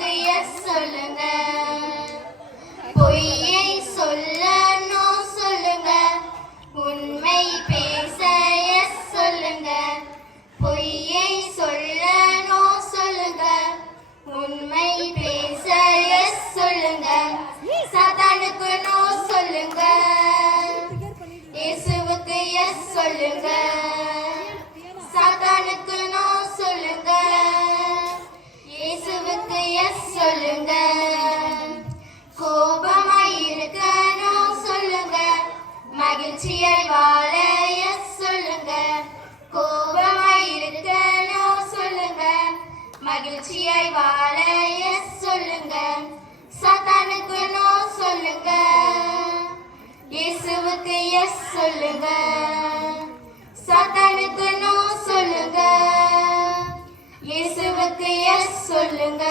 இயேசுவுக்கு எஸ் சொல்லுங்க. பொய்யை சொல்ல நோ சொல்லுங்க. உண்மை பேச எஸ் சொல்லுங்க. பொய்யை சொல்ல நோ சொல்லுங்க. உண்மை பேச எஸ் சொல்லுங்க. சாத்தானுக்கு நோ சொல்லுங்க. இயேசுவுக்கு எஸ் சொல்லுங்க. சாத்தானுக்கு நோ சொல்லுங்க. இயேசுவுக்கு எஸ் சொல்லுங்க. கோபமாய் இருக்க நோ சொல்லுங்க. மகிழ்ச்சியாய் வாழ எஸ் சொல்லுங்க. கோபமாய் இருக்க நோ சொல்லுங்க. மகிழ்ச்சியாய் வாழ எஸ் சொல்லுங்க. சாத்தானுக்கு நோ சொல்லுங்க. இயேசுவுக்கு எஸ் சொல்லுங்க. சாத்தானுக்கு நோ சொல்லுங்க. இயேசுவுக்கு எஸ் சொல்லுங்க.